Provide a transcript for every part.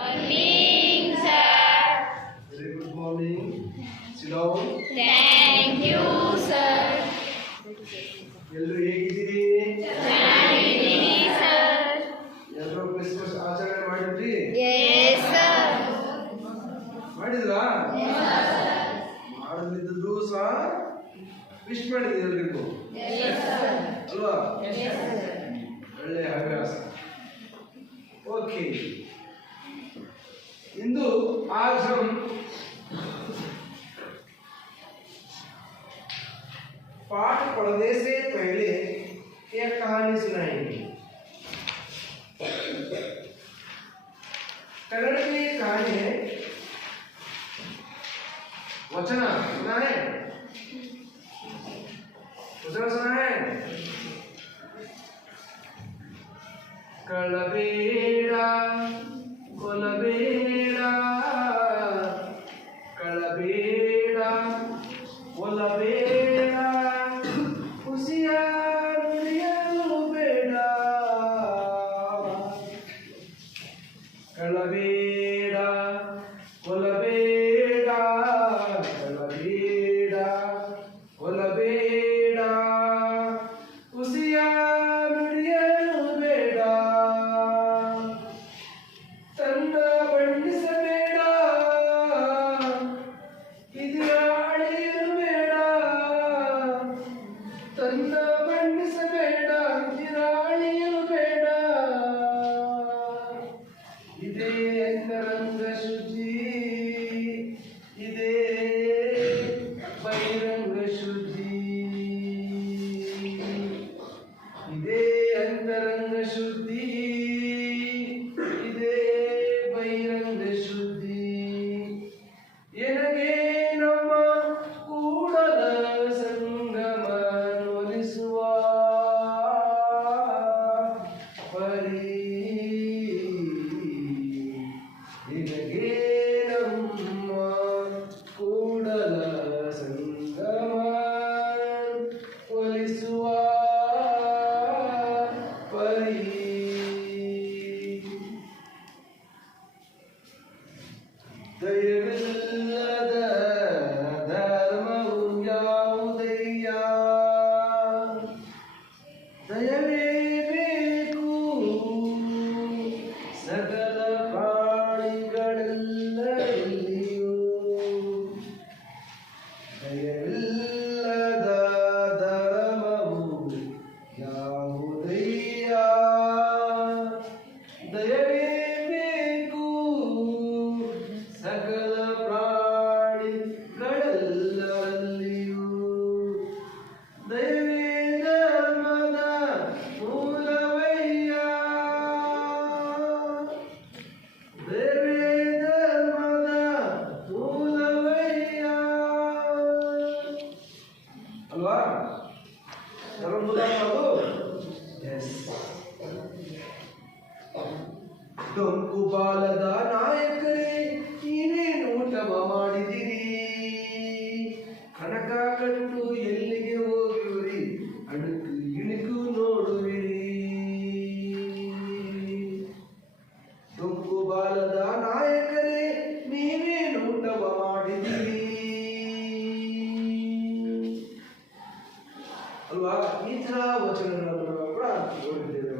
Morning, sir. Very good morning. Sit down. Thank you, sir. ಎಲ್ಲರೂ ಹೇಗಿದ್ದೀರಿ? ಚೆನ್ನಾಗಿದ್ದೀನಿ, sir. ಎಲ್ಲರೂ ಕ್ರಿಸ್ಮಸ್ ಆಚರಣೆ ಮಾಡಿದ್ರಿ? Yes, sir. ಮಾಡಿದ್ರಾ? ಮಾಡದಿದ್ದು ಸಹ ವಿಶ್ ಮಾಡಿದ್ರಿ ಎಲ್ರಿಗೂ? Yes, sir. ಅಲ್ವಾ? Yes, sir. ಒಳ್ಳೆಯ ಹವ್ಯಾಸ. ओके, इंदु आज हम पाठ पढ़ने से पहले एक कहानी सुनाएंगे। कन्नड़ की कहानी है। वचन सुना है? वचन सुना है? कलबेड़ कोलबेड़ कलबेड़ कोलबेड़ ಹುಸಿಯಾರು ಬೇಡ ಕಳಬೇಡ ಕೊಲಬೇಡ ಕಳಬೇಡ ಕೊಲಬೇಡ ಹುಸಿಯಾರು ಬೇಡ ತನ್ನ ಬಣ್ಣಿಸಬೇಡ ಇದಿರಾಳಿಯರು ಬೇಡ ತನ್ನ ಬಣ್ಣಿಸಬೇಡ ಇದಿರಾಳಿಯರು ಬೇಡ ಇದೇ ಅಂತರಂಗ ಶುಚಿ ಇದೇ ಬಹಿರಂಗ ಶುಚಿ ಇದೇ ಅಂತರಂಗ ಶುದ್ಧಿ ಇದೇ ಬಹಿರಂಗ ಶುದ್ಧಿ ಎನಗೆ ನಮ್ಮ ಕೂಡಲ ಸಂಗಮ ಒಲಿಸುವ ಪರಿ ನಿನಗೆ ನಮ್ಮ ಕೂಡಲ ಸಂಗಮ ಒಲಿಸುವ ಪರಿ ದಯವಿಲ್ಲದ ಧರ್ಮವು ಯಾವುದಯ್ಯ ದಯವೇ ಬೇಕು ಸಕಲ ಪ್ರಾಣಿಗಳೆಲ್ಲರಲ್ಲಿಯೂ ದಯವಿಲ್ಲದ ಧರ್ಮವು ಯಾವುದಯ್ಯ ದಯವೇ ಬೇಕು ಸಕಲ ಪ್ರಾಣಿಗಳೆಲ್ಲರಲ್ಲಿಯೂ ದಯವೇ ಧರ್ಮದ ಮೂಲವಯ್ಯ ದಯವೇ ಧರ್ಮದ ಮೂಲವಯ್ಯ ಅಲ್ವಾ? ಧರ್ಮ ಮೂಲ ಅದು ಎಸ್. ಡೊಂಕು ಬಾಲದ ನಾಯಕರೇ ನೀವೇನು ಊಟವ ಮಾಡಿದಿರಿ? ಕನಕ ಕಂಡು ಎಲ್ಲಿಗೆ ಹೋಗುವಿರಿ? ಅಣುಕು ಇಣುಕು ನೋಡುವಿರಿ. ಡೊಂಕು ಬಾಲದ ನಾಯಕರೇ ನೀವೇನು ಊಟವ ಮಾಡಿದಿರಿ? ಅಲ್ವಾ? ಈ ತರ ವಚನಗಳನ್ನು ಕೂಡ ಓದಿದ್ದೇವೆ.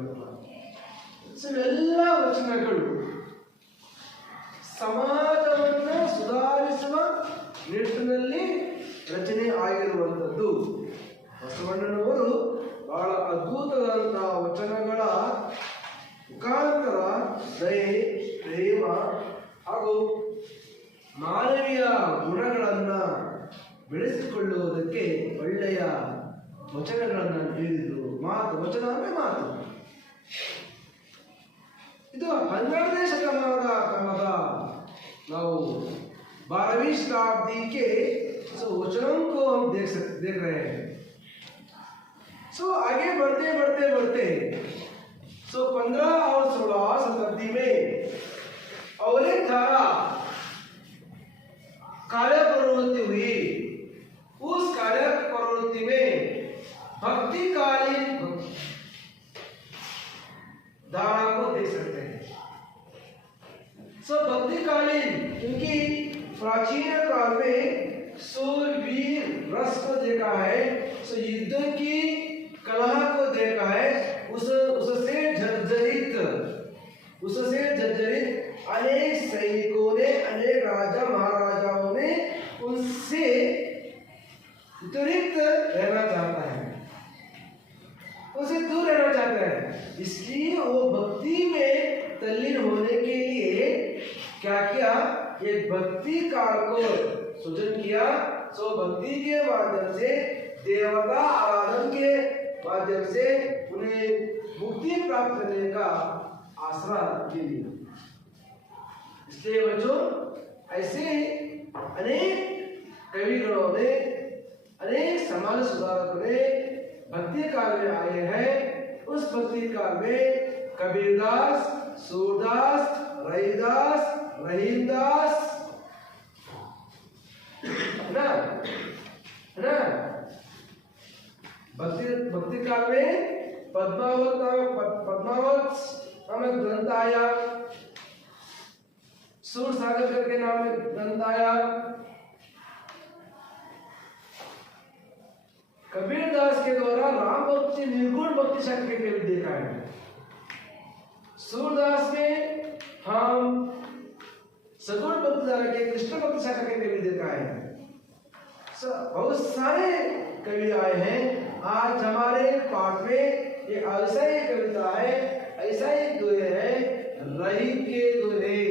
ಎಲ್ಲ ವಚನಗಳು ಸಮಾಜವನ್ನು ಸುಧಾರಿಸುವ ನಿಟ್ಟಿನಲ್ಲಿ ರಚನೆ ಆಗಿರುವಂಥದ್ದು. ಬಸವಣ್ಣನವರು ಬಹಳ ಅದ್ಭುತವಾದಂತಹ ವಚನಗಳ ಮುಖಾಂತರ ದಯೆ, ಪ್ರೇಮ ಹಾಗೂ ಮಾನವೀಯ ಗುಣಗಳನ್ನ ಬೆಳೆಸಿಕೊಳ್ಳುವುದಕ್ಕೆ ಒಳ್ಳೆಯ ವಚನಗಳನ್ನು ನೀಡಿದರು. ಮಾತು, ವಚನ ಅಂದರೆ ಮಾತು. ಇದು 12ನೇ ಶತಮಾನದ ಕಾಲದ ನಾವು 12वीं शताब्दी के वचनों को हम देख रहे हैं. आगे बढ़ते बढ़ते बढ़ते 15 और 16 शताब्दी में और एक धारा कार्य प्रवृत्ति हुई. उस कार्य प्रवृत्ति में भक्तिकालीन धारा को देख सकते हैं. सब भक्तिकालीन, क्योंकि प्राचीन काल में सूरवीर रस को देखा है, सो युद्ध की कला को देखा है, उससे जर्जरित अनेक सैनिकों ने, अनेक राजा महाराजाओं ने उनसे वितरित रहना चाहता है, उनसे दूर रहना चाहता है। इसलिए वो भक्ति में तल्लीन होने के लिए क्या किया, एक भक्ति काल को सृजन किया। सो भक्ति के माध्यम से, देवता आराधन के माध्यम से उन्हें मुक्ति प्राप्त करने का आसरा दे दिया। इसलिए बच्चों, ऐसे अनेक कविगणों ने, अनेक समाज सुधारकों ने भक्ति काल में आए हैं। उस भक्ति काल में कबीरदास, सूरदास, रहीदास, रहीमदास, है ना, भक्ति काल में पद्मावत नामक ग्रंथ आया, सूर सागर करके नाम में ग्रंथ आया। कबीरदास के द्वारा राम भक्ति, निर्गुण भक्ति शक्ति के लिए देखा है। सूरदास में हम सगुण भक्ति द्वारा के कृष्ण भक्ति शक्ति के लिए देखा है। बहुत सारे कवि आए हैं। आज हमारे पाठ में एक ऐसा ही कविता है, ऐसा ही दोहे है, रहीम के दोहे।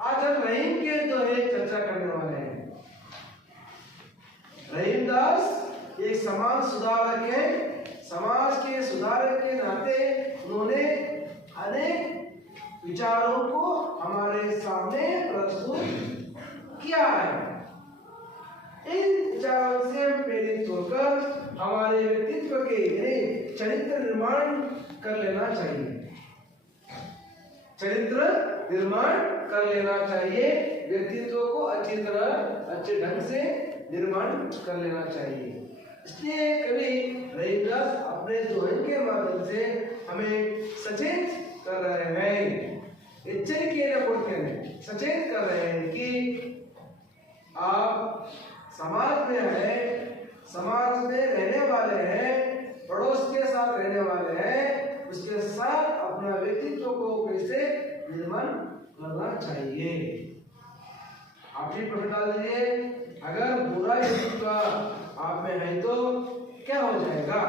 आज हम रहीम के दोहे चर्चा करने वाले हैं। रहीमदास एक समाज सुधारक है। समाज के सुधारक के नाते उन्होंने अनेक विचारों को हमारे सामने प्रस्तुत किया है। इन विचारों से प्रेरित होकर हमारे व्यक्तित्व के चरित्र निर्माण कर लेना चाहिए। चरित्र निर्माण कर लेना चाहिए। व्यक्तित्व को अच्छी तरह, अच्छे ढंग से निर्माण कर लेना चाहिए। इसलिए कवि रहीमदास अपने दोहे के माध्यम से हमें सचेत कर रहे हैं, सचेत कर रहे हैं कि आप समाज में हैं, समाज में रहने वाले हैं, पड़ोस के साथ रहने वाले हैं, उसके साथ अपना व्यक्तित्व को कैसे निर्माण करना चाहिए। आप ही प्रश्न डाल दीजिए, अगर बुरा व्यक्तित्व आप में है तो क्या हो जाएगा?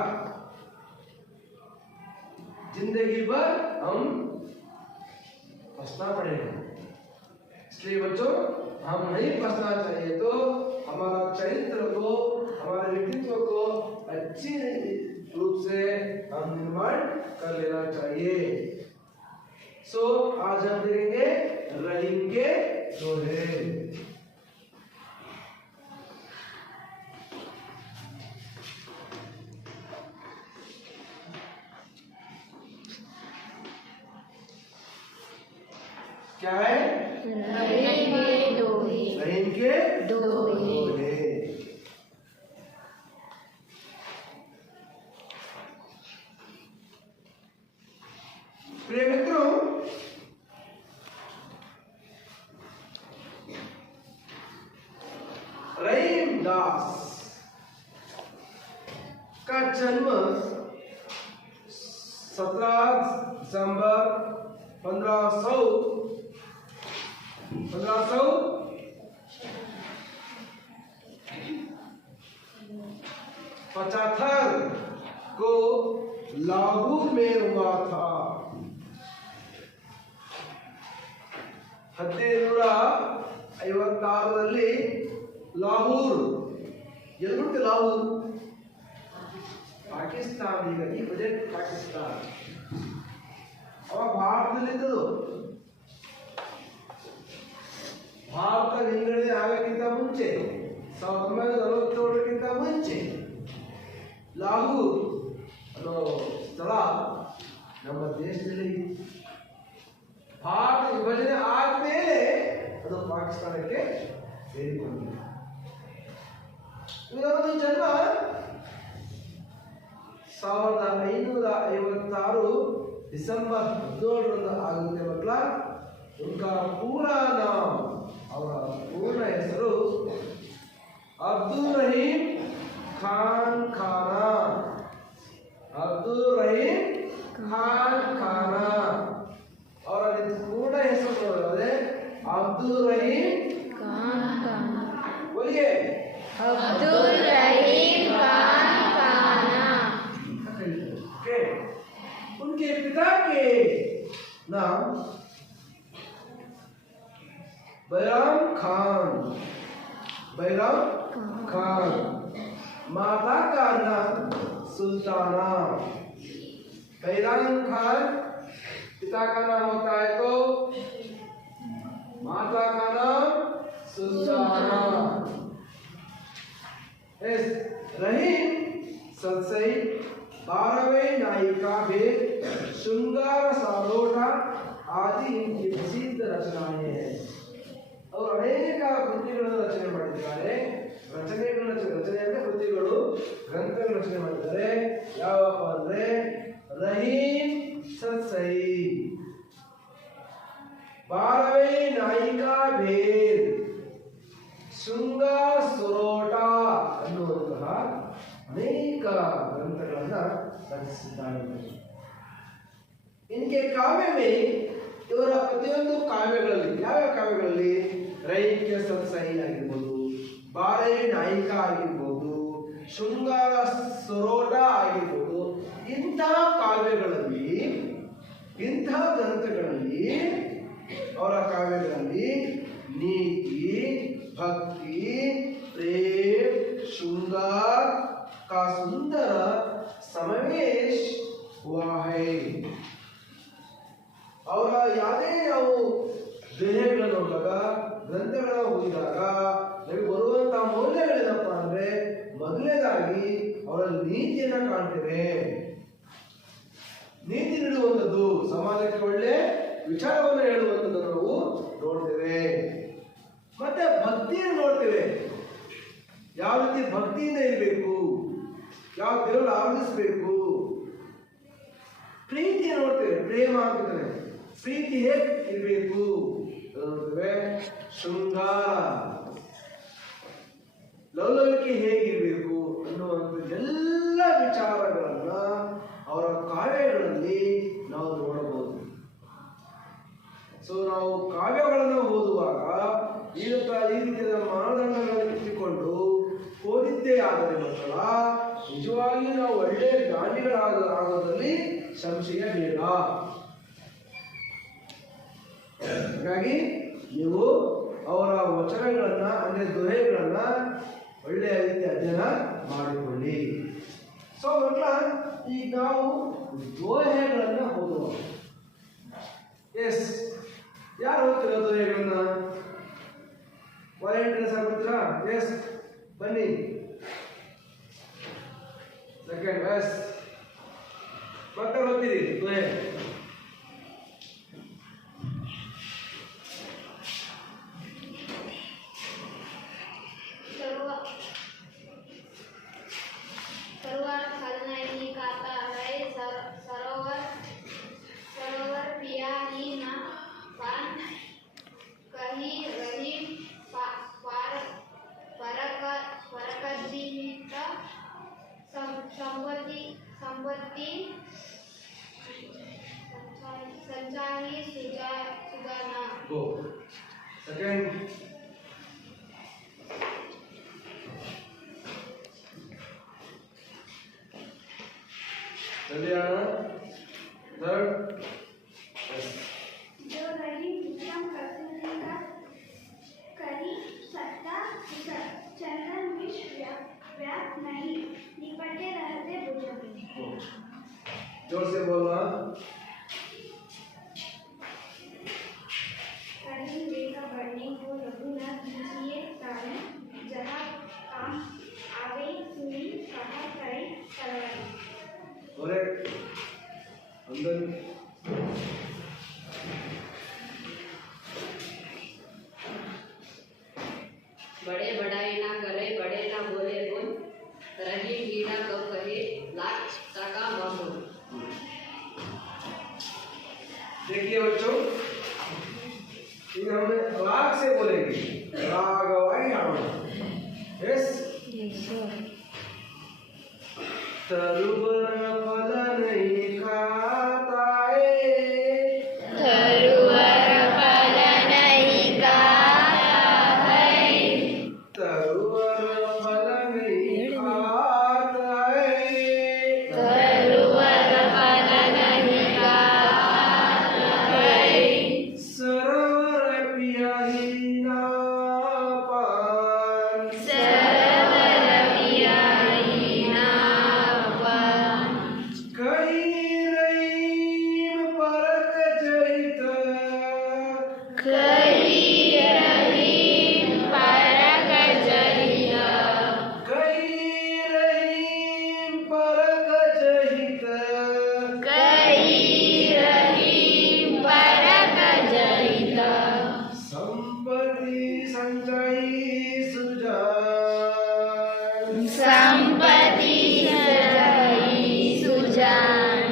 जिंदगी भर हम फंसना पड़ेगा। इसलिए बच्चों, हम नहीं फंसना चाहिए तो हमारा चरित्र को, हमारे व्यक्तित्व को अच्छी रूप से हम निर्माण कर लेना चाहिए। आज हम देखेंगे रहीम के दोहे। क्या है? रहीम के दोहे। रहीम के दोहे। प्रिय मित्रों, रहीमदास का जन्म 17 दिसंबर 1575 को लाहौर में हुआ था। ಹದಿನೇಳುನೂರ 56ರಲ್ಲಿ ಲಾಹೋರ್, ಎಲ್ಲಿರುತ್ತೆ ಲಾಹೋರ್? ಪಾಕಿಸ್ತಾನ. ಈಗ ಈ ಬಜೆಟ್ ಪಾಕಿಸ್ತಾನ ಅವಾಗ ಭಾರತದಲ್ಲಿದ್ದದು. ಭಾರತ ವಿಂಗಡಣೆ ಆಗಕ್ಕಿಂತ ಮುಂಚೆ 1947ಕ್ಕಿಂತ ಮುಂಚೆ ಲಾಹೋರ್ ಅನ್ನೋ ಸ್ಥಳ ನಮ್ಮ ದೇಶದಲ್ಲಿ ಭಾರತ ವಿಭಜನೆ ಆದ್ಮೇಲೆ ಅದು ಪಾಕಿಸ್ತಾನಕ್ಕೆ ಸೇರಿಕೊಂಡಿದೆ. ಇವರ ಒಂದು ಜನ್ಮ 1556 ಡಿಸೆಂಬರ್ 17ರಂದು मतलब उनका पूरा नाम और पूर्ण हेसरू अब्दुल रहीम खान खाना, अब्दुल रहीम खान खाना और पूर्ण हेसरू अब्दुल रहीम बोलिए अब्दुल रहीम खान खाना। ओके, उनके पिता के नाम बैराम खान, बैराम खान, माता का नाम सुल्ताना। बैराम खान पिता का नाम होता है तो माता का नाम सुल्ताना। रहीम सदसई 12वें नायिका भेद श्रृंगार सालोटा आदि इनकी प्रसिद्ध रचनाएं हैं और अनेक ಕೃತಿಗಳನ್ನು ರಚನೆ ಮಾಡಿದ್ದಾರೆ। ರಚನೆ ಅಂದ್ರೆ ಕೃತಿಗಳು, ಗ್ರಂಥಗಳ ರಚನೆ ಮಾಡಿದ್ದಾರೆ। ಯಾವಪ್ಪ ಅಂದ್ರೆ ರहीम सदसई 12वें नायिका भेद ಶೃಂಗಾರ ಸರೋಟ ಅನ್ನುವಂತಹ ಅನೇಕ ಗ್ರಂಥಗಳನ್ನು ರಚಿಸಿದ್ದಾರೆ। इनके काव्य में ಇವರ ಪ್ರತಿಯೊಂದು ಕಾವ್ಯಗಳಲ್ಲಿ ಯಾವ ಕಾವ್ಯಗಳಲ್ಲಿ ರೈಕ್ಯ ಸತ್ಸೈ ಆಗಿರ್ಬೋದು, ಬಾಳೆ ನಾಯಿಕ ಆಗಿರ್ಬೋದು, ಶೃಂಗಾರ ಸರೋಟ ಆಗಿರ್ಬೋದು, ಇಂತಹ ಕಾವ್ಯಗಳಲ್ಲಿ ಇಂತಹ ಗ್ರಂಥಗಳಲ್ಲಿ ಅವರ ಕಾವ್ಯಗಳಲ್ಲಿ ನೀತಿ, भक्ति, प्रेम, श्रृंगार का सुंदर समावेश हुआ है। ಅವರ ಯಾವುದೇ ನಾವು ದೇಹಗಳನ್ನು ನೋಡಿದಾಗ, ಗ್ರಂಥಗಳನ್ನು ಓದಿದಾಗ ನಮಗೆ ಬರುವಂತಹ ಮೌಲ್ಯಗಳೇನಪ್ಪ ಅಂದ್ರೆ ಮೊದಲನೇದಾಗಿ ಅವರ ನೀತಿಯನ್ನ ಕಾಣ್ತೇವೆ। ನೀತಿ ನೀಡುವಂಥದ್ದು, ಸಮಾಜಕ್ಕೆ ಒಳ್ಳೆ ವಿಚಾರವನ್ನು ಹೇಳುವಂಥದ್ದು ನಾವು ನೋಡ್ತೇವೆ। ಮತ್ತೆ ಭಕ್ತಿಯನ್ನು ನೋಡ್ತೇವೆ, ಯಾವ ರೀತಿ ಭಕ್ತಿಯಿಂದ ಇರಬೇಕು, ಯಾವ ದೇವರನ್ನು ಆರಾಧಿಸಬೇಕು। ಪ್ರೀತಿ ನೋಡ್ತೇವೆ, ಪ್ರೇಮ ಆಗ್ತದೆ, ಪ್ರೀತಿ ಹೇಗೆ ಇರಬೇಕು ನೋಡ್ತೇವೆ। ಶೃಂಗಾರ, ಲವಲವಿಕೆ ಹೇಗಿರಬೇಕು ಅನ್ನುವಂಥ ಎಲ್ಲ ವಿಚಾರಗಳನ್ನ ಅವರ ಕಾವ್ಯಗಳಲ್ಲಿ ನಾವು ನೋಡಬಹುದು। ಸೊ ನಾವು ಕಾವ್ಯಗಳನ್ನು ಓದುವಾಗ ಈ ರೀತಿಯ ಮಾನದಂಡಗಳನ್ನು ಇಟ್ಟುಕೊಂಡು ಓದಿದ್ದೇ ಆದರೆ ಮಾತ್ರ ನಿಜವಾಗಿಯೂ ನಾವು ಒಳ್ಳೆಯ ಜ್ಞಾನಿಗಳಾಗೋದ್ರಲ್ಲಿ ಸಂಶಯ ಬೇಡ। ಹಾಗಾಗಿ ನೀವು ಅವರ ವಚನಗಳನ್ನ ಅಂದ್ರೆ ದೋಹೆಗಳನ್ನ ಒಳ್ಳೆಯ ರೀತಿ ಅಧ್ಯಯನ ಮಾಡಿಕೊಳ್ಳಿ। ಸೊ ಮಕ್ಕಳ, ಈಗ ನಾವು ದೋಹೆಗಳನ್ನ ಓದುವ। ಎಸ್, ಯಾರು ಓದ್ತೀರ ದೋಹೆಗಳನ್ನ? ವಾಲಂಟಿಯರ್ಸ್ ಆಗ್ಬಿಡ್ತೀರಾ? ಎಸ್, ಬನ್ನಿ। ಸೆಕೆಂಡ್ ಎಸ್, ಮತ್ತೆ ಓದ್ತೀರಿ ದೋಹೆ? Go. Second. Nadiana. Third. Yes. जो रही विक्रम प्रकृति का करी सत्ता चंदन विष व्याप्त नहीं, निपटे रहते बुझे। जोर से बोलना। कहीं रेखा बढ़ने को रघुनाथ दीजिए कारण, जहाँ काम आवे सुनी कहा करे करवाई। और एक अंदर बड़े बढ़ाई ना करे, बड़े ना बोले बोल, रही गीड़ा तो कहे लाख टका मामूल। देखिए बच्चों, ये हमें राग से बोलेंगे, रागवाई रावण। यस, तरुवर फल नहीं खाता है, तरुवर फल नहीं खाता है, तरुवर फल नहीं खाता है, तरुवर फल नहीं खाता है, सरोवर पियाही ना पान, सरोवर पियाही ना पान, कहीं रहीम परक जहित, कही रहीम परक जहित, कहीं रहीम परक जहित, कही रहीम परक जहित, संपत्ति संचयी सुजान, संपत्ति सजाई सुजान,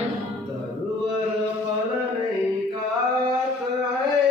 तरुवर फल नहीं खाता है,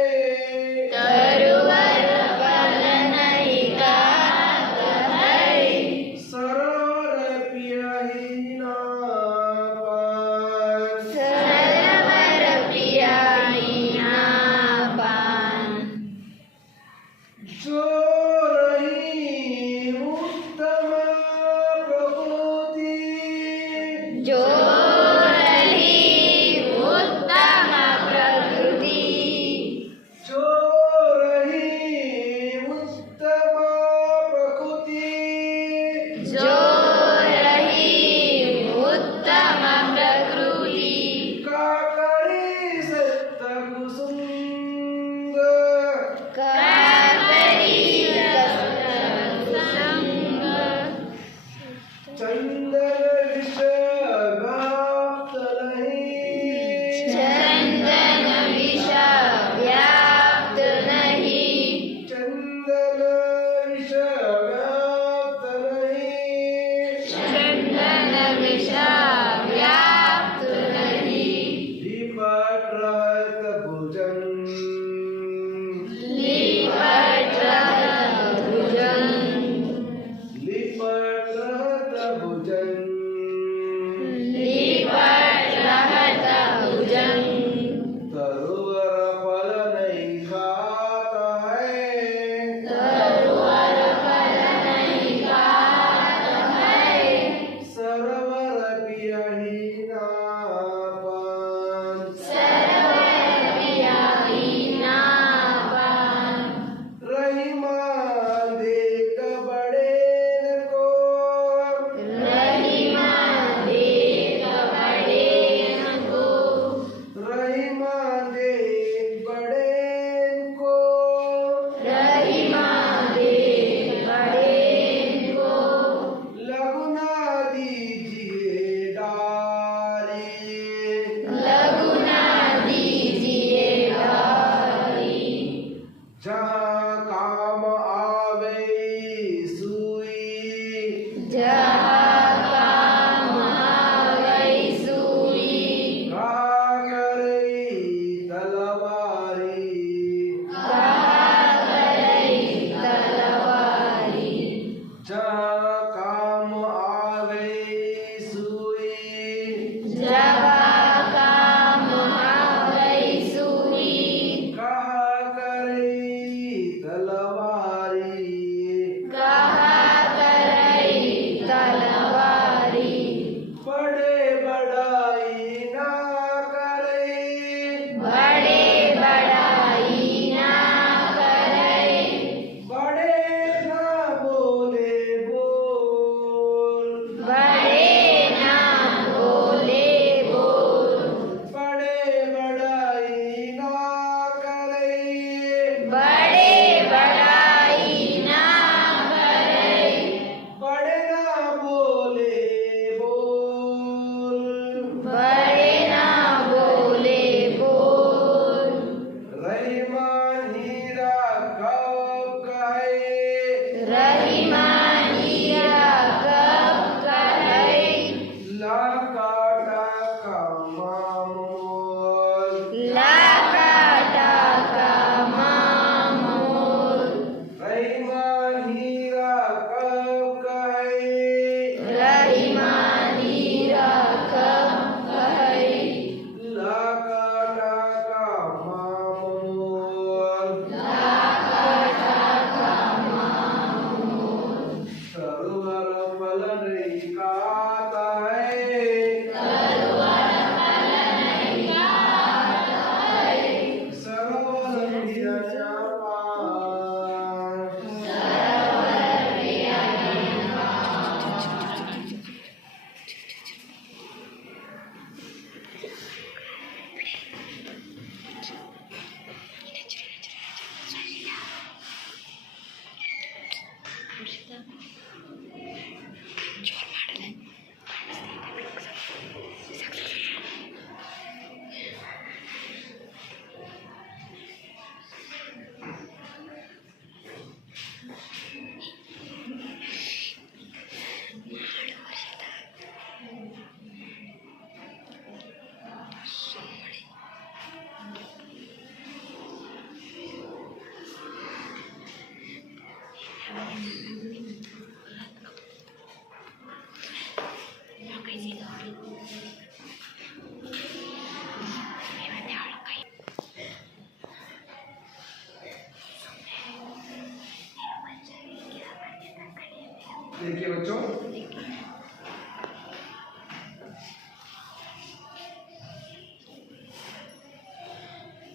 देखिए बच्चों,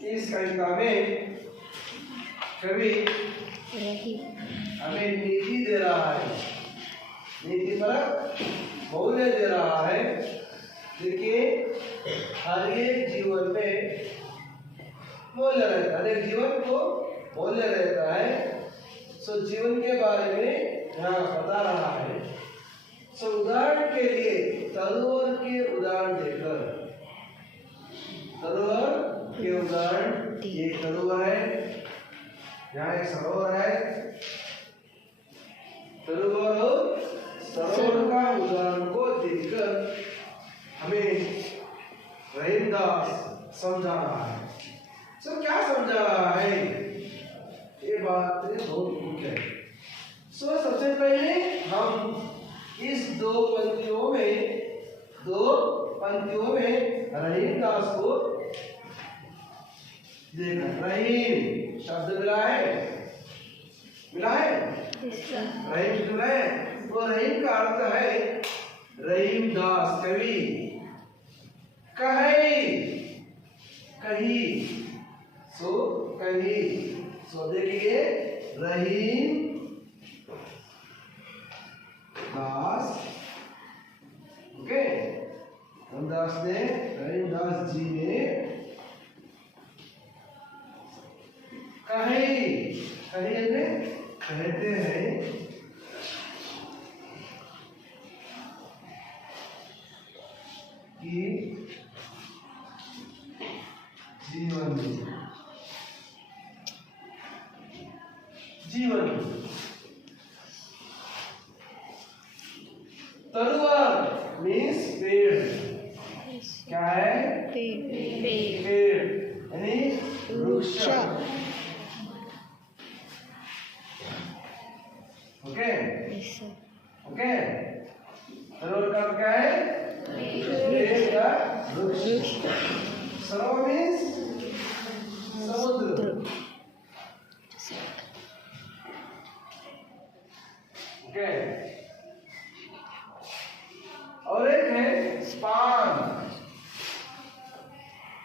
इस कविता में कवि हमें नीति दे रहा है, नीति पर मौल्य दे रहा है। देखिए, हर एक जीवन में मौल्य रहता है, हर एक जीवन को मौल्य रहता है। सो जीवन के बारे में यहाँ बता रहा है। सो उदाहरण के लिए तरोवर के उदाहरण देकर, तरोवर के उदाहरण, ये तरोवर है, यहाँ एक सरोवर है, तरोवर और सरोवर का उदाहरण को देखकर हमें रहीमदास समझा रहा है। सो क्या समझा रहा है, ये बात बहुत मुख्य है। सो सबसे पहले हम इस दो पंक्तियों में रहीमदास को देखा। रहीम शब्द मिला है, रहीम शब्द मिला है। तो रहीम का अर्थ है रहीमदास कवि, कही, सो देखिए, रहीम दास, ओके, रहीमदास जी ने कहते हैं कि जीवन तरुवर मीन्स पेड़, क्या है, पेड़ यानी वृक्ष, ओके, तरुवर का क्या है, पेड़ या वृक्ष। सरोवर मीन्स समुद्र, ओके। और एक है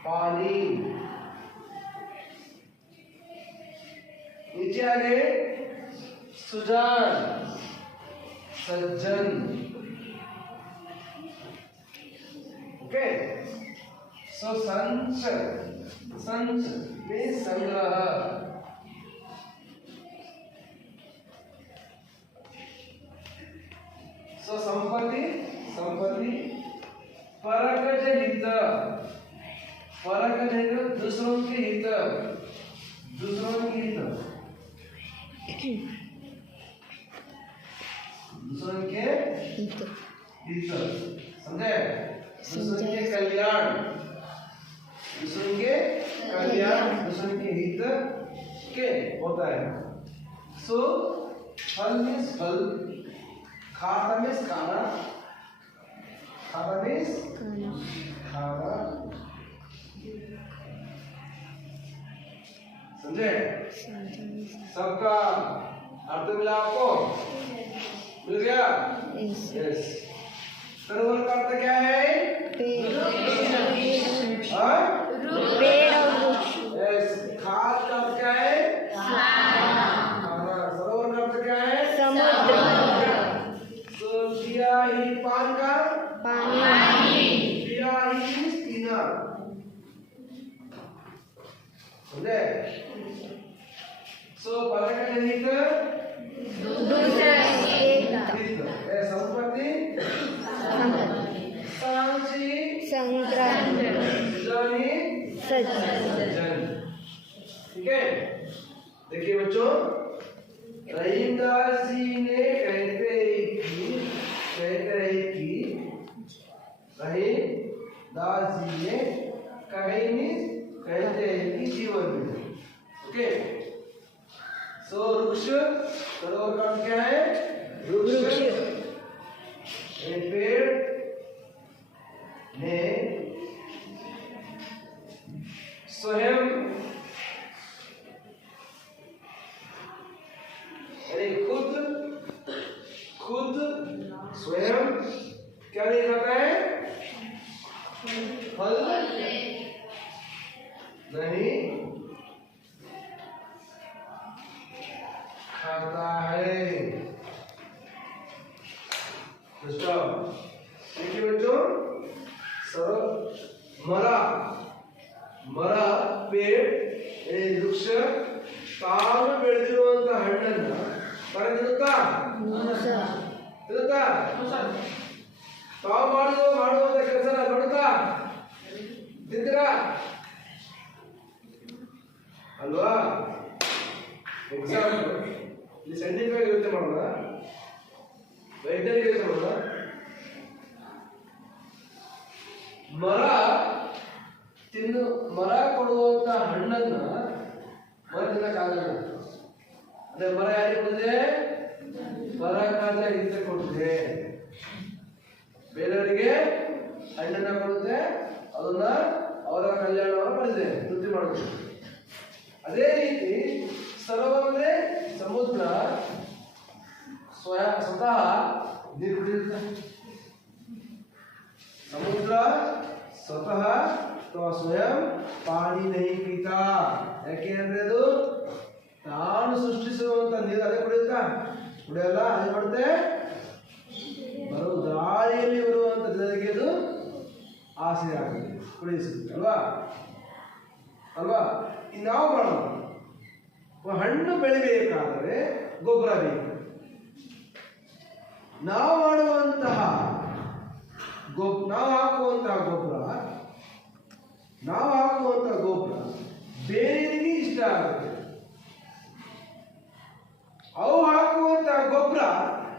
पानी, नीचे आगे सुजान, सज्जन, ओके। सो संच में संग्रह, सो संपत्ति, परकज हित, दूसरों के हित, समझे, दूसरों के कल्याण, दूसरों के हित के होता है। सो फल मीन्स फल, खाता मीन्स खाना, समझे, सबका अर्थ मिला आपको, मिल गया, यस। तरुवर का अर्थ क्या है, यस। खाद का अर्थ क्या है, खाना। सरोवर का अर्थ क्या है, समुद्र। तो पिया ही पान का पानी, पिया ही पीना, समझे। सो परकज हित, संपत्ति, सज्जन, ठीक है। देखिए बच्चों, रहीमदास जी ने कहते हैं कि रहीमदास जी ने कहते हैं कि जीवन में, ओके। सो वृक्ष सरोवर का अर्थ क्या है? वृक्ष। पेड़ ने स्वयं खुद स्वयं क्या नहीं खाता है? फल नहीं खाता है। देखिए बच्चों, ಮರ ಪೇಡ್ ವೃಕ್ಷ ತಾನು ಬೆಳೆದಿರುವಂತ ಹಣ್ಣನ್ನ ಮರ ತಿನ್ನುತ್ತಾ? ತಾವು ಮಾಡುವಂತ ಕೆಲಸ ನೋಡುತ್ತಾ ತಿಂತೀರಾ ಅಲ್ವಾ? ಎಕ್ಸಾಂಪಲ್ ಇಲ್ಲಿ ಸೈಂಟಿಫಿಕ್ ಯೋಚನೆ ಮಾಡೋಣ, ವೈಜ್ಞಾನಿಕ ಯೋಚನೆ ಮಾಡೋಣ. ಮರ ಕೊಡುವಂತ ಹಣ್ಣನ್ನ ಮರ ತಿನ್ನಕ್ಕಾಗಲ್ಲ. ಅದೇ ಮರ ಯಾರಿಗೆ ಕೊಟ್ಟಿದೆ? ಬರಕ್ಕಾದ ಇಂತ ಕೊಟ್ಟಿದೆ. ಬೇರೆಯವರಿಗೆ ಹಣ್ಣನ್ನ ಕೊಡುತ್ತೆ, ಅದನ್ನ ಅವರ ಕಲ್ಯಾಣವನ್ನು ಮಾಡಿದೆ, ವೃದ್ಧಿ ಮಾಡುತ್ತೆ. ಅದೇ ರೀತಿ ಸರೋವರವೇ ಸಮುದ್ರ ಸ್ವತಃ ನೀರು ಕುಡಿಯುತ್ತೆ. ಸಮುದ್ರ ಸ್ವತಃ ಸ್ವಯಂ ಪಾನಿ ನಹಿ ಪೀತಾ. ಯಾಕೆಂದ್ರೆ ಅದು ತಾನು ಸೃಷ್ಟಿಸುವಂತ ನೀರು ಅದೇ ಕುಡಿಯುತ್ತಾ? ಕುಡಿಯಲ್ಲ. ಅದೇ ಮಾಡುತ್ತೆ, ಬರೋ ದಾರಿಯಲ್ಲಿ ಬರುವಂತ ಜನರಿಗೆ ಅದು ಆಸೆ ಆಗುತ್ತೆ, ಕುಡಿಸುತ್ತೆ ಅಲ್ವಾ? ನಾವು ಮಾಡೋಣ, ಹಣ್ಣು ಬೆಳಿಬೇಕಾದರೆ ಗೊಬ್ಬರ ಬೇಕು. ನಾವು ಮಾಡುವಂತಹ ನಾವು ಹಾಕುವಂತಹ ಗೊಬ್ಬರ ಬೇರೆಯವರಿಗೆ ಇಷ್ಟ ಆಗುತ್ತೆ. ಅವು ಹಾಕುವಂತಹ ಗೊಬ್ಬರ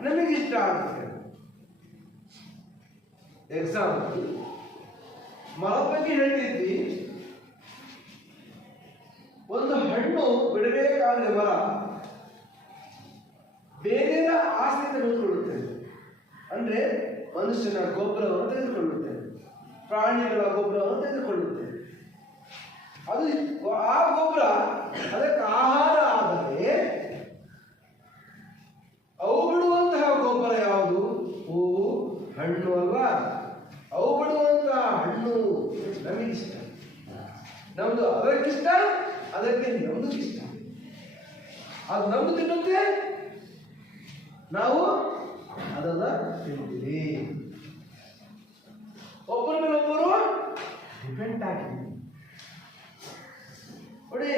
ನಮಗೆ ಇಷ್ಟ ಆಗುತ್ತೆ. ಎಕ್ಸಾಂಪಲ್, ಮರದ ಬಗ್ಗೆ ಹೇಳ್ತಿದ್ವಿ. ಒಂದು ಹಣ್ಣು ಬಿಡಬೇಕಾದ್ರೆ ಮರ ಬೇರೆಯವರ ಆಸ್ತಿ ತೆಗೆದುಕೊಳ್ಳುತ್ತೆ. ಅಂದ್ರೆ ಮನುಷ್ಯನ ಗೊಬ್ಬರವನ್ನು ತೆಗೆದುಕೊಳ್ಳುತ್ತೆ, ಪ್ರಾಣಿಗಳ ಗೊಬ್ಬರವನ್ನು ತೆಗೆದುಕೊಳ್ಳುತ್ತೆ. ಅದು ಆ ಗೊಬ್ಬರ ಅದಕ್ಕೆ ಆಹಾರ ಆದರೆ ಅವು ಬಿಡುವಂತಹ ಗೊಬ್ಬರ ಯಾವುದು? ಹೂವು, ಹಣ್ಣು ಅಲ್ವಾ? ಅವು ಬಿಡುವಂತಹ ಹಣ್ಣು ನಮಗಿಷ್ಟ, ನಮ್ದು ಅದಕ್ಕಿಷ್ಟ, ಅದಕ್ಕೆ ನಮ್ದು ಇಷ್ಟ. ಅದು ನಮ್ದು ತಿನ್ನುತ್ತೆ, ನಾವು ಅದನ್ನ ತಿಂತೀವಿ. ಒಬ್ಬರ ಮೇಲೆ ಒಬ್ಬರು ಡಿಪೆಂಡ್ ಆಗಿದ್ದೀವಿ. ನೋಡಿ,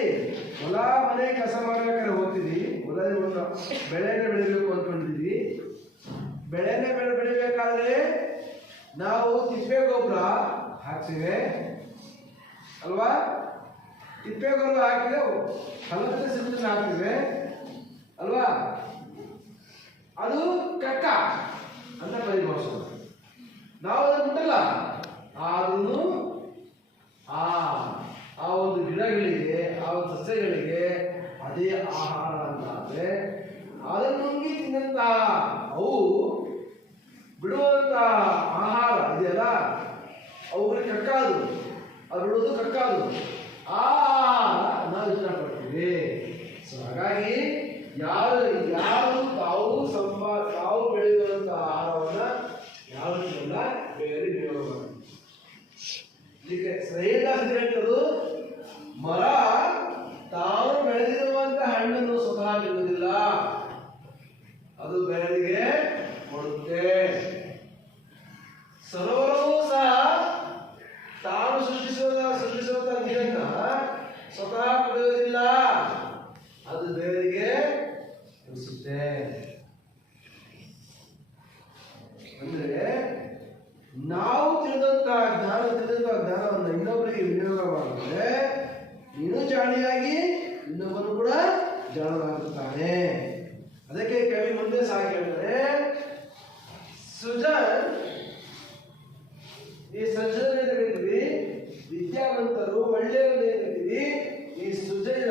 ಹೊಲ ಮನೆ ಕೆಲಸ ಮಾಡ್ಬೇಕಾದ್ರೆ ಹೋಗ್ತಿದ್ವಿ, ಹೊಲದಲ್ಲಿ ಒಂದು ಬೆಳೆನೇ ಬೆಳಿಬೇಕು ಅಂದ್ಕೊಂಡಿದ್ವಿ. ಬೆಳೆನೇ ಬೆಳಿಬೇಕಾದ್ರೆ ನಾವು ತಿಪ್ಪೆ ಗೊಬ್ಬರ ಹಾಕ್ತೇವೆ ಅಲ್ವಾ? ತಿಪ್ಪೆ ಗೊಬ್ಬರ ಹಾಕಿದ್ರೆ ಫಲವತ್ತತೆ ಸಿಗುತ್ತೆ ಹಾಕ್ತೇವೆ ಅಲ್ವಾ? ಅದು ಕಕ್ಕ ಅಂತ ಪರಿಭಾಷೆ. ನಾವು ಅದನ್ನು ಬಿಟ್ಟಲ್ಲ, ಆದ್ರೂ ಆ ಒಂದು ಗಿಡಗಳಿಗೆ, ಆ ಒಂದು ಸಸ್ಯಗಳಿಗೆ ಅದೇ ಆಹಾರ ಅಂತಾದ್ರೆ ಅದನ್ನು ನುಂಗಿ ತಿನ್ನಂತ ಅವು ಬಿಡುವಂತ ಆಹಾರ ಇದೆಯಲ್ಲ, ಅವುಗಳಿಗೆ ಕಕ್ಕಾದು, ಅದು ಬಿಡೋದು ಕಕ್ಕಾದು. ಆ ಆಹಾರ ನಾವು ಇಷ್ಟಪಡ್ತೀವಿ. ಸೊ ಹಾಗಾಗಿ ಯಾರು ತಾವು ಬೆಳೆಯುವಂತ ಆಹಾರವನ್ನ ಯಾವುದಕ್ಕೆಲ್ಲ ಬೇರೆ ವಿನಿಯೋಗ ಮಾಡಿ. ಇದಕ್ಕೆ ಸರಿಯಾದ ಹೇಳ್ತದು, ಮರ ತಾವು ಬೆಳೆದಿರುವಂತ ಹಣ್ಣನ್ನು ಸ್ವತಃ ತಿನ್ನುವುದಿಲ್ಲ, ಅದು ಬೇರೆಯವರಿಗೆ ಕೊಡುತ್ತೆ. ಸರೋವರವೂ ಸಹ ತಾನು ಸೃಷ್ಟಿಸುವಂತ ನೀರನ್ನ ಸ್ವತಃ ಕುಡಿಯುವುದಿಲ್ಲ, ಅದು ಬೇರೆಯವರಿಗೆ ತಿಳಿಸುತ್ತೆ. ಅಂದ್ರೆ ನಾವು ತಿಳಿದಂತಹ ಜ್ಞಾನವನ್ನು ಇನ್ನೊಬ್ಬರಿಗೆ ವಿನಿಯೋಗ ಮಾಡಿದ್ರೆ ನೀನು ಜಾಣಿಯಾಗಿ ಇನ್ನೊಬ್ಬನು ಕೂಡ ಜಾಣನಾಗುತ್ತಾನೆ. ಅದಕ್ಕೆ ಕವಿ ಮುಂದೆ ಸಾಗಿ ಹೇಳ್ತಾರೆ, ಸೃಜನ್, ಈ ಸೃಜನೆ ಹೇಳಿದ್ವಿ, ವಿದ್ಯಾವಂತರು ಒಳ್ಳೆಯವರು ಹೇಳಿದ್ವಿ. ಈ ಸೃಜನ್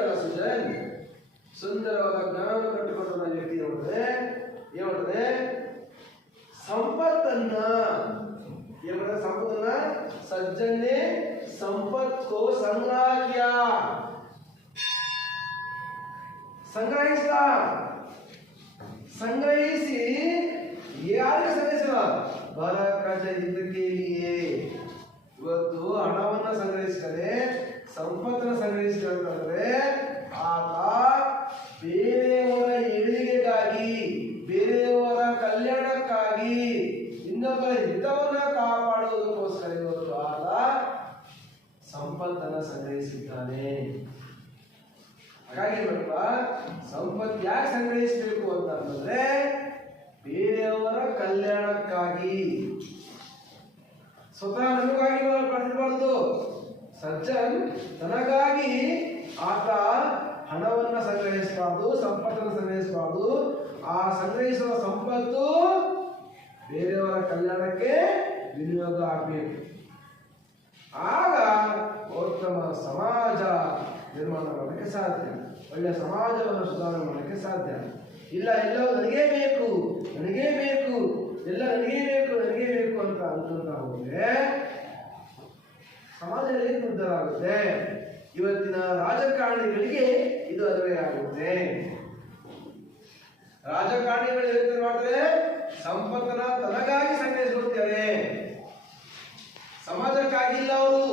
ಸುಂದರವಾದ ಜ್ಞಾನವನ್ನು ಕಟ್ಟಿಕೊಂಡ ವ್ಯಕ್ತಿ ನೋಡಿದ್ರೆ ಏನ್ ಸಂಪತ್ತನ್ನ ಸಜ್ಜನೆ ಸಂಪತ್ ಕೋ ಸಂಗ್ರಹಿಸಿ ಯಾರಿಗೆ ಸಂಗ್ರಹಿಸಿಲ್ಲ ಬರ ಕಜ ಇದಕ್ಕೆ ಇವತ್ತು ಹಣವನ್ನ ಸಂಗ್ರಹಿಸಿದರೆ ಸಂಪತ್ತನ್ನ ಸಂಗ್ರಹಿಸಿದ್ರೆ ಆತ ಬೇರೆಯವರ ಏಳಿಗೆಗಾಗಿ ಬೇರೆಯವರ ಕಲ್ಯಾಣಕ್ಕಾಗಿ ಇನ್ನೊಬ್ಬರ ಹಿತವನ್ನ ಕಾಪಾಡುವುದಕ್ಕೋಸ್ಕರ ಇವತ್ತು ಆತ ಸಂಪತ್ತನ್ನ ಸಂಗ್ರಹಿಸಿದ್ದಾನೆ. ಹಾಗಾಗಿ ಸಂಪತ್ತು ಯಾಕೆ ಸಂಗ್ರಹಿಸಬೇಕು ಅಂತಂದ್ರೆ ಬೇರೆಯವರ ಕಲ್ಯಾಣಕ್ಕಾಗಿ, ಸ್ವತಃ ನಮಗಾಗಿ ಪಡೆದಿರಬಾರ್ದು. ಸಜ್ಜನ್ ತನಗಾಗಿ ಆತ ಹಣವನ್ನ ಸಂಗ್ರಹಿಸಬಾರ್ದು, ಸಂಪತ್ತನ್ನು ಸಂಗ್ರಹಿಸಬಾರ್ದು. ಆ ಸಂಗ್ರಹಿಸುವ ಸಂಪತ್ತು ಬೇರೆಯವರ ಕಲ್ಯಾಣಕ್ಕೆ ವಿನಿಯೋಗ ಆಗಬೇಕು. ಆಗ ಉತ್ತಮ ಸಮಾಜ ನಿರ್ಮಾಣ ಮಾಡಲಿಕ್ಕೆ ಸಾಧ್ಯ, ಒಳ್ಳೆಯ ಸಮಾಜವನ್ನು ಸುಧಾರಣೆ ಮಾಡಲಿಕ್ಕೆ ಸಾಧ್ಯ. ಇಲ್ಲ ಎಲ್ಲವೂ ನನಗೇ ಬೇಕು ಎಲ್ಲ ನನಗೇ ಬೇಕು ಅಂತ ಅನ್ಕೊಂತ ಹೋದ್ರೆ ಸಮಾಜದಲ್ಲಿ ಉದ್ಧಾರ ಆಗುತ್ತೆ. ಇವತ್ತಿನ ರಾಜಕಾರಣಿಗಳಿಗೆ ಇದು ಅನ್ವಯ ಆಗುತ್ತೆ. ರಾಜಕಾರಣಿಗಳು ಯೋಚನೆ ಮಾಡ್ತಾರೆ, ಸಂಪತ್ತನ್ನ ತನಗಾಗಿ ಸಂಗ್ರಹಿಸಿಕೊಳ್ತಾರೆ, ಸಮಾಜಕ್ಕಾಗಿಲ್ಲ. ಅವರು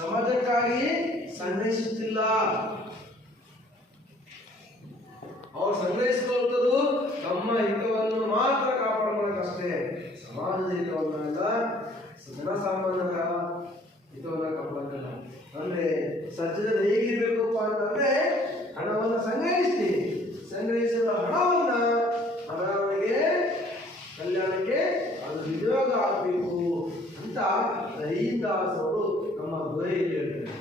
ಸಮಾಜಕ್ಕಾಗಿ ಸಂಗ್ರಹಿಸುತ್ತಿಲ್ಲ. ಅವ್ರು ಸಂಗ್ರಹಿಸಿಕೊಳ್ಳುವುದು ತಮ್ಮ ಹಿತವನ್ನು ಮಾತ್ರ ಕಾಪಾಡಿಕೊಳ್ಳಬೇಕಷ್ಟೇ. ಸಮಾಜದ ಹಿತವನ್ನಲ್ಲ, ಜನಸಾಮಾನ್ಯರ ಹಿತವನ್ನ ಕಾಪಾಡಲ್ಲ. ಅಂದ್ರೆ ಸಜ್ಜನ ಹೇಗಿರ್ಬೇಕಪ್ಪ ಅಂತಂದ್ರೆ ಹಣವನ್ನು ಸಂಗ್ರಹಿಸಿದ ಹಣವನ್ನ ಅವರವರಿಗೆ ಕಲ್ಯಾಣಕ್ಕೆ ಅದು ವಿನಿಯೋಗ ಆಗಬೇಕು ಅಂತ ರೈದಾಸರು ನಮ್ಮ ದೊರೆಯಲ್ಲಿ ಹೇಳ್ತಾರೆ.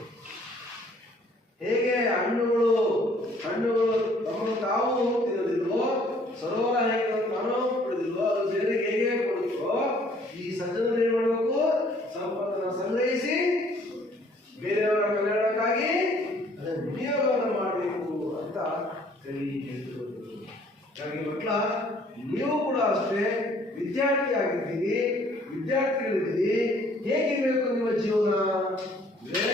ಹೇಗೆ ಹಣ್ಣುಗಳು ತಮ್ಮನ್ನು ತಾವು ತಿನ್ನೋದಿಲ್ವೋ, ಸರೋವರ ಹೇಗೆ ತಾನು ಕೊಡುದಿಲ್ವೋ, ಅದು ಬೇರೆ ಹೇಗೆ ಕೊಡುತ್ತೋ, ಈ ಸಜ್ಜನರು ಏನ್ ಮಾಡಬೇಕು, ಸಂಪತ್ತನ್ನು ಸಂಗ್ರಹಿಸಿ ಬೇರೆಯವರ ಕಲ್ಯಾಣಕ್ಕಾಗಿ ಅದನ್ನು ವಿನಿಯೋಗವನ್ನು ಮಾಡಬೇಕು ಅಂತ ಹೇಳ್ತಿರೋದು. ಹಾಗಾಗಿ ಮಕ್ಕಳ, ನೀವು ಕೂಡ ಅಷ್ಟೇ ವಿದ್ಯಾರ್ಥಿಗಳಿದ್ದೀರಿ. ಹೇಗಿರಬೇಕು ನಿಮ್ಮ ಜೀವನ ಅಂದ್ರೆ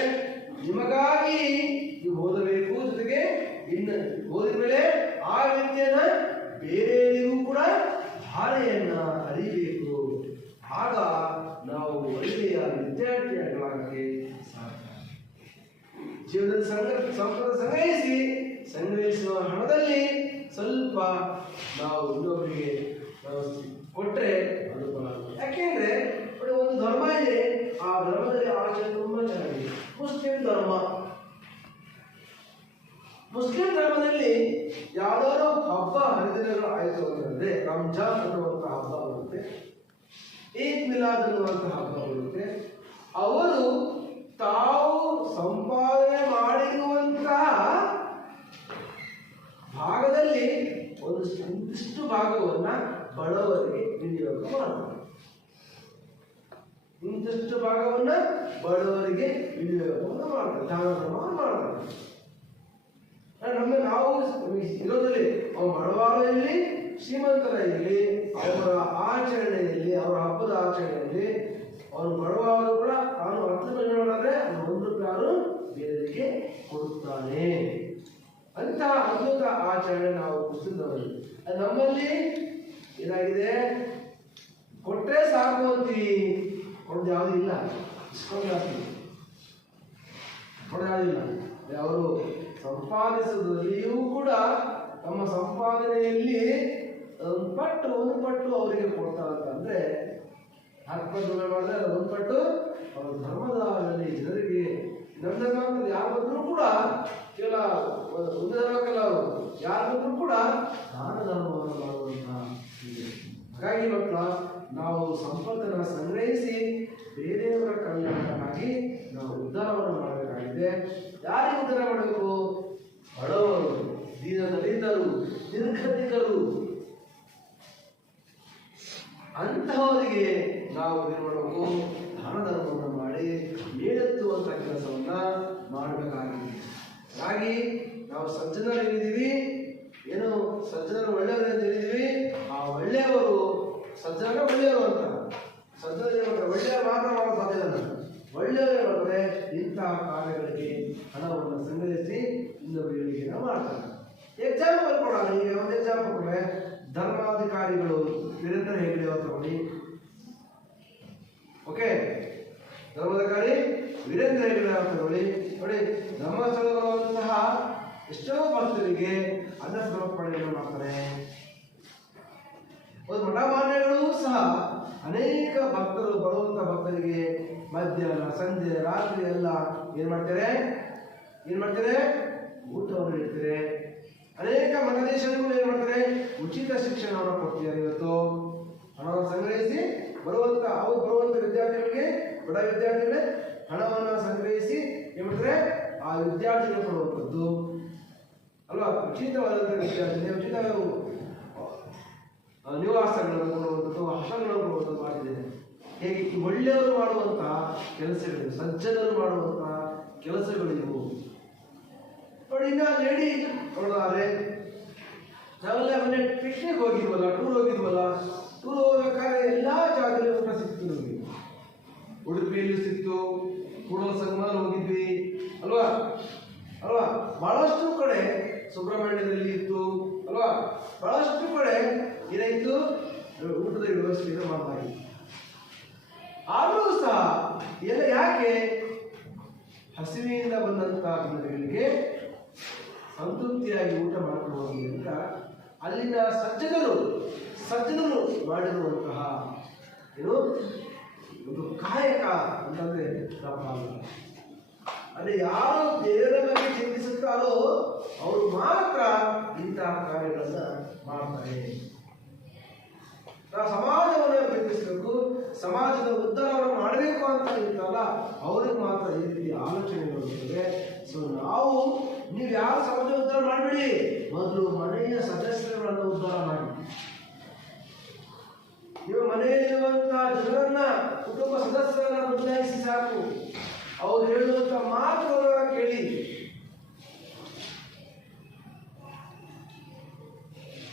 ನಿಮಗಾಗಿ ನೀವು ಓದಬೇಕು, ಜೊತೆಗೆ ಇನ್ನು ಓದಿದ ಮೇಲೆ ಆ ವಿದ್ಯೆಯನ್ನ ಬೇರೆಯವರಿಗೂ ಕೂಡ ಧಾರೆಯನ್ನ ಅರಿಬೇಕು. ಆಗ ನಾವು ಒಳ್ಳೆಯ ವಿದ್ಯಾರ್ಥಿಗಳಾಗಕ್ಕೆ ಸಾಧ್ಯ. ಜೀವನದ ಸಂಪದ ಸಂಗ್ರಹಿಸುವ ಹಣದಲ್ಲಿ ಸ್ವಲ್ಪ ನಾವು ಇನ್ನೊಬ್ಬರಿಗೆ ಕೊಟ್ಟರೆ ಅದು ಬಲ. ಯಾಕೆಂದ್ರೆ ಒಂದು ಧರ್ಮ ಇದೆ, ಆ ಧರ್ಮದಲ್ಲಿ ಆಚರಣೆ ತುಂಬಾ ಚೆನ್ನಾಗಿದೆ. ಮುಸ್ಲಿಂ ಧರ್ಮದಲ್ಲಿ ಯಾವ್ದಾದ್ರು ಹಬ್ಬ ಹರಿದಿನಗಳು ಆಯ್ತು ಅಂತಂದ್ರೆ ರಂಜಾನ್ ಅನ್ನುವಂಥ ಹಬ್ಬ ಬರುತ್ತೆ, ಈದ್ ಮಿಲಾದ್ ಅನ್ನುವಂಥ ಹಬ್ಬ ಬರುತ್ತೆ. ಅವರು ತಾವು ಸಂಪಾದನೆ ಮಾಡಿರುವಂತಹ ಭಾಗದಲ್ಲಿ ಒಂದಿಷ್ಟು ಭಾಗವನ್ನ ಬಡವರಿಗೆ ವಿನಿಯೋಗ ಮಾಡ್ತಾರೆ. ಇಂತಿಷ್ಟು ಭಾಗವನ್ನ ಬಡವರಿಗೆ ವಿನಿಯೋಗವನ್ನು ಮಾಡ್ತಾರೆ, ದಾನ ಧರ್ಮವನ್ನು ಮಾಡ್ತಾರೆ. ನಾವು ಇರೋದಲ್ಲಿ ಅವ್ರ ಬಡವರು ಇರಲಿ, ಶ್ರೀಮಂತರ ಇರಲಿ, ಅವರ ಆಚರಣೆಯಲ್ಲಿ, ಅವರ ಹಬ್ಬದ ಆಚರಣೆಯಲ್ಲಿ ಅವನು ಬಡವರು ಕೂಡ ತಾನು 10 ರೂಪಾಯಿ ನೋಡಿದ್ರೆ ₹1 ಬೇರೆಯವರಿಗೆ ಕೊಡುತ್ತಾನೆ. ಅಂತಹ ಅದ್ಭುತ ಆಚರಣೆ ನಾವು ಮುಸ್ಲಿಮರಲ್ಲಿ. ನಮ್ಮಲ್ಲಿ ಏನಾಗಿದೆ, ಕೊಟ್ಟರೆ ಸಾಕು ಅಂತೀವಿ, ಕೊಡೋದು ಯಾವುದೂ ಇಲ್ಲ, ಇಸ್ಕೊಂಡು ಹಾಕ್ತೀವಿ, ಕೊಡೋದು ಯಾವುದಿಲ್ಲ. ಅವರು ಸಂಪಾದಿಸುವುದರಲ್ಲಿಯೂ ಕೂಡ ತಮ್ಮ ಸಂಪಾದನೆಯಲ್ಲಿ ಒಂದು ಪಟ್ಟು ಅವರಿಗೆ ಕೊಡ್ತಾರಂತಂದ್ರೆ 10 ರೂಪಾಯಿ ಮಾಡಿದ್ರೆ ಅದು 1 ಪಟ್ಟು ಅವರ ಧರ್ಮದಲ್ಲಿ ಜನರಿಗೆ, ನಮ್ಮ ಧರ್ಮ ಯಾರು ಬಂದರೂ ಕೂಡ ಕೇವಲ ಒಂದು ಧರ್ಮಕ್ಕಲ್ಲ, ಅವರು ಯಾರು ಬಂದರೂ ಕೂಡ ದಾನ ಧರ್ಮವನ್ನು ಮಾಡುವಂತ ಇದೆ. ಹಾಗಾಗಿ ಮಕ್ಕಳ, ನಾವು ಸಂಪತ್ತನ್ನು ಸಂಗ್ರಹಿಸಿ ಬೇರೆಯವರ ಕಲ್ಯಾಣಕ್ಕಾಗಿ ನಾವು ಉದ್ಧಾರವನ್ನು ಮಾಡಬೇಕಾಗಿದೆ. ಯಾರಿಗೆ ಉದ್ಧಾರ ಮಾಡಬೇಕು? ಬಡವರು, ದೀನದಲಿತರು, ನಿರ್ಗತಿಕರು, ಅಂತಹವರಿಗೆ ನಾವು ಏನು ಮಾಡಬೇಕು? ದಾನ ಧರ್ಮವನ್ನು ಮಾಡಿ ಮೇಲೆತ್ತುವಂಥ ಕೆಲಸವನ್ನ ಮಾಡಬೇಕಾಗಿದೆ. ಹಾಗಾಗಿ ನಾವು ನಾವು ಸಜ್ಜನರು ಏನಿದ್ದೀವಿ, ಏನು ಸಜ್ಜನರು ಒಳ್ಳೆಯವರು ಅಂತ ಹೇಳಿದ್ವಿ, ಆ ಒಳ್ಳೆಯವರು ಸಜ್ಜನ ಒಳ್ಳೆಯವರು ಅಂತ. ಸಜ್ಜನರು ಏನು ಮಾಡ್ತಾರೆ, ಒಳ್ಳೆಯವರು ಮಾತ್ರ ಮಾಡೋ ಸಾಧ್ಯ ಇಲ್ಲ. ಒಳ್ಳೆಯವರು ಏನು ಮಾಡ್ತಾರೆ, ಇಂತಹ ಕಾರ್ಯಗಳಿಗೆ ಹಣವನ್ನು ಸಂಗ್ರಹಿಸಿ ಇನ್ನೊಬ್ಬರಿಗೆ ಮಾಡ್ತಾರೆ. ಎಕ್ಸಾಂಪಲ್ ಕೊಡೋಣ. ಈಗ ಒಂದು ಎಕ್ಸಾಂಪಲ್ ಕೊಟ್ಟರೆ, ಧರ್ಮಾಧಿಕಾರಿಗಳು ವೀರೇಂದ್ರ ಹೆಗ್ಗಡೆ ಅವರು ತಗೊಳ್ಳಿ. ಓಕೆ, ಧರ್ಮಾಧಿಕಾರಿ ವೀರೇಂದ್ರ ಹೆಗ್ಗಡೆ ಅವರು ತಗೊಳ್ಳಿ. ನೋಡಿ, ಧರ್ಮಸ್ಥಳದಂತಹ ಎಷ್ಟೋ ಭಕ್ತರಿಗೆ ಅನ್ನ ಸಮರ್ಪಣೆಯನ್ನು ಮಾಡ್ತಾರೆ. ಒಂದು ಮಠಮಾನ್ಯಗಳು ಸಹ ಅನೇಕ ಭಕ್ತರು ಬರುವಂತ ಭಕ್ತರಿಗೆ ಮಧ್ಯಾಹ್ನ, ಸಂಜೆ, ರಾತ್ರಿ ಎಲ್ಲ ಏನ್ ಮಾಡ್ತಾರೆ ಊಟವನ್ನು ಇಡ್ತಾರೆ. ಅನೇಕ ಮಠಾಧೀಶರುಗಳು ಏನ್ ಮಾಡ್ತಾರೆ, ಉಚಿತ ಶಿಕ್ಷಣವನ್ನು ಕೊಡ್ತಿದ್ದಾರೆ. ಇವತ್ತು ಹಣವನ್ನು ಸಂಗ್ರಹಿಸಿ ಬರುವಂತ ವಿದ್ಯಾರ್ಥಿಗಳಿಗೆ, ಬಡ ವಿದ್ಯಾರ್ಥಿಗಳೇ ಹಣವನ್ನು ಸಂಗ್ರಹಿಸಿ ಏನ್ ಮಾಡ್ತಾರೆ, ಆ ವಿದ್ಯಾರ್ಥಿಗಳು ಕೊಡುವಂಥದ್ದು ಅಲ್ವಾ. ಉಚಿತವಾದಂತಹ ವಿದ್ಯಾರ್ಥಿಗೆ ಉಚಿತ ನಿವಾಸಗಳನ್ನು ಕೊಡುವಂಥದ್ದು, ಹಸಗಳನ್ನು ಕೊಡುವಂಥದ್ದು ಮಾಡಿದ್ದೇನೆ. ಹೇಗೆ ಒಳ್ಳೆಯವರು ಮಾಡುವಂತಹ ಕೆಲಸಗಳು, ಸಜ್ಜನರು ಮಾಡುವಂತಹ ಕೆಲಸಗಳಿವು. ನೋಡಿ, ಇನ್ನ ಲೇಡಿ ನೋಡಿದ್ರೆ ನಾವೆಲ್ಲ ಮೊನ್ನೆ ಪಿಕ್ನಿಕ್ ಹೋಗಿದ್ವಲ್ಲ, ಟೂರ್ ಹೋಗ್ಬೇಕಾದ್ರೆ ಎಲ್ಲಾ ಜಾಗದಲ್ಲಿ ಊಟ ಸಿಕ್ತು ನಮಗೆ. ಉಡುಪಿಯಲ್ಲಿ ಸಿಕ್ತು, ಕೂಡಲ ಸಂಗಮದಲ್ಲಿ ಹೋಗಿದ್ವಿ ಅಲ್ವಾ. ಬಹಳಷ್ಟು ಕಡೆ ಸುಬ್ರಹ್ಮಣ್ಯದಲ್ಲಿ ಇತ್ತು ಅಲ್ವಾ. ಬಹಳಷ್ಟು ಕಡೆ ಏನಾಯ್ತು, ಊಟದ ವ್ಯವಸ್ಥೆಯನ್ನು ಮಾಡಲಾಗಿತ್ತು. ಆದರೂ ಸಹ ಎಲ್ಲ ಯಾಕೆ, ಹಸಿವೆಯಿಂದ ಬಂದಂತಹ ಜನಗಳಿಗೆ ಸಂತೃಪ್ತಿಯಾಗಿ ಊಟ ಮಾಡಿಕೊಳ್ಳುವುದು ಅಂತ ಅಲ್ಲಿನ ಸಜ್ಜನರು ಮಾಡಿರುವಂತಹ ಏನು ಒಂದು ಕಾಯಕ ಅಂತಂದ್ರೆ ತಪ್ಪಲ್ಲ. ಅದೇ ಯಾರು ಬೇರೆ ಬಗ್ಗೆ ಚಿಂತಿಸುತ್ತಾರೋ ಅವರು ಮಾತ್ರ ಇಂತಹ ಕಾರ್ಯಗಳನ್ನ ಮಾಡ್ತಾರೆ. ನಾವು ಸಮಾಜವನ್ನು ಪ್ರೀತಿಸಬೇಕು, ಸಮಾಜದ ಉದ್ಧಾರವನ್ನು ಮಾಡಬೇಕು ಅಂತ ಇರ್ತಲ್ಲ, ಅವ್ರಿಗೆ ಮಾತ್ರ ಈ ರೀತಿ ಆಲೋಚನೆಗಳು ಬರ್ತದೆ. ಸೊ ನೀವು ಯಾರು ಸಮಾಜ ಉದ್ಧಾರ ಮಾಡಬೇಡಿ, ಮೊದಲು ಮನೆಯ ಸದಸ್ಯರುಗಳನ್ನು ಉದ್ಧಾರ ಮಾಡಿ. ನೀವು ಮನೆಯಲ್ಲಿರುವಂತಹ ಜನರನ್ನ, ಕುಟುಂಬ ಸದಸ್ಯರನ್ನ ಬದಲಾಯಿಸಿ ಸಾಕು. ಅವ್ರು ಹೇಳುವಂತ ಮಾತುಗಳನ್ನ ಕೇಳಿ,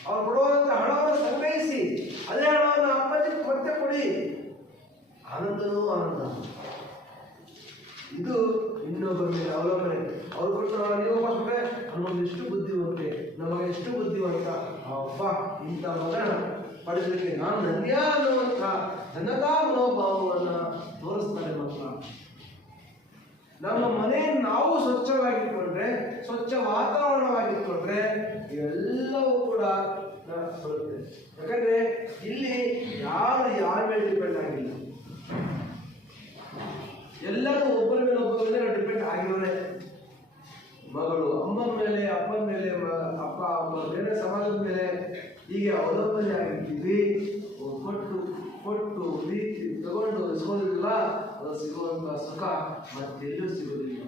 ಅವ್ರು ಕೊಡುವಂತ ಹಣವನ್ನು ಸಂಗ್ರಹಿಸಿ ಅದೇ ಹಣವನ್ನು ಅಪ್ಪಾಜಿಗೆ ಮತ್ತೆ ಕೊಡಿ. ಆನಂದನೂ ಆನಂದ. ಇದು ಇನ್ನೊಬ್ಬರ ಮೇಲೆ ಅವಲಂಬನೆ. ಅವ್ರು ಕೊಟ್ಟು ನೀವು ಕೊಟ್ಟರೆ ಅನ್ನೋದು ಎಷ್ಟು ಬುದ್ಧಿವಂತೆ, ನಮಗೆ ಎಷ್ಟು ಬುದ್ಧಿವಂತ, ಅಪ್ಪ ಇಂಥ ಮಗನ ಪಡೆದಕ್ಕೆ ನಾನು ಧನ್ಯ ಅನ್ನುವಂಥ ಜನತಾ ಮನೋಭಾವವನ್ನು ತೋರಿಸ್ತಾರೆ ಮಕ್ಕಳ. ನಮ್ಮ ಮನೆಯನ್ನು ನಾವು ಸ್ವಚ್ಛವಾಗಿಟ್ಕೊಂಡ್ರೆ, ಸ್ವಚ್ಛ ವಾತಾವರಣವಾಗಿಟ್ಕೊಂಡ್ರೆ ಇವೆಲ್ಲವೂ ಕೂಡ ಬರುತ್ತೆ. ಯಾಕಂದ್ರೆ ಇಲ್ಲಿ ಯಾರ ಮೇಲೆ ಡಿಪೆಂಡ್ ಆಗಿಲ್ಲ, ಎಲ್ಲರೂ ಒಬ್ಬರ ಮೇಲೆ ಡಿಪೆಂಡ್ ಆಗಿರೋರೆ. ಮಗಳು ಅಮ್ಮನ ಮೇಲೆ, ಅಪ್ಪನ ಮೇಲೆ, ಅಪ್ಪ ಅಮ್ಮ ಬೇರೆ ಸಮಾಜದ ಮೇಲೆ ಹೀಗೆ ಅವಲಂಬನೆ ಆಗಿರ್ತೀವಿ. ಕೊಟ್ಟು ರೀತಿ ತಗೊಂಡು ಸಿಗೋದಿಲ್ಲ, ಅದು ಸಿಗುವಂತ ಸುಖ ಮತ್ತೆಲ್ಲೂ ಸಿಗೋದಿಲ್ಲ.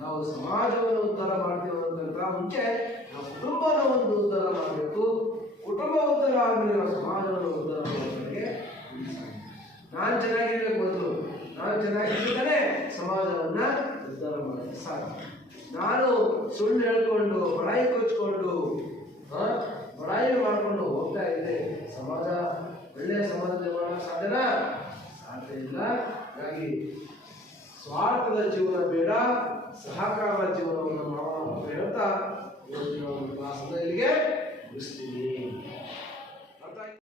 ನಾವು ಸಮಾಜವನ್ನು ಉದ್ಧಾರ ಮಾಡ್ತೇವೆ ಅಂತ ಮುಂಚೆ ನಾವು ಕುಟುಂಬನ ಒಂದು ಉದ್ಧಾರ ಮಾಡಬೇಕು. ಕುಟುಂಬ ಉದ್ಧಾರ ಆದ್ಮೇಲೆ ನಾವು ಸಮಾಜವನ್ನು ಉದ್ಧಾರ ಮಾಡೋದಕ್ಕೆ ನಾನು ಚೆನ್ನಾಗಿರ್ಬೇಕು. ಮೊದಲು ನಾನು ಚೆನ್ನಾಗಿರ್ತಾನೆ ಸಮಾಜವನ್ನ ಉದ್ಧಾರ ಮಾಡೋಕ್ಕೆ ಸಾಧ್ಯ. ನಾನು ಸುಳ್ಳು ಹೇಳ್ಕೊಂಡು ಬಡಾಯಿ ಕೊಚ್ಕೊಂಡು ಬಡಾಯಿ ಮಾಡ್ಕೊಂಡು ಹೋಗ್ತಾ ಇದ್ದೆ, ಸಮಾಜ ಒಳ್ಳೆಯ ಸಮಾಜ ನಿರ್ಮಾಣ ಸಾಧ್ಯನಾ? ಸಾಧ್ಯ ಇಲ್ಲ. ಹಾಗಾಗಿ ಸ್ವಾರ್ಥದ ಜೀವನ ಬೇಡ, ಸಹಕಾರದ ಜೀವನವನ್ನು ಮಾಡೋಣ.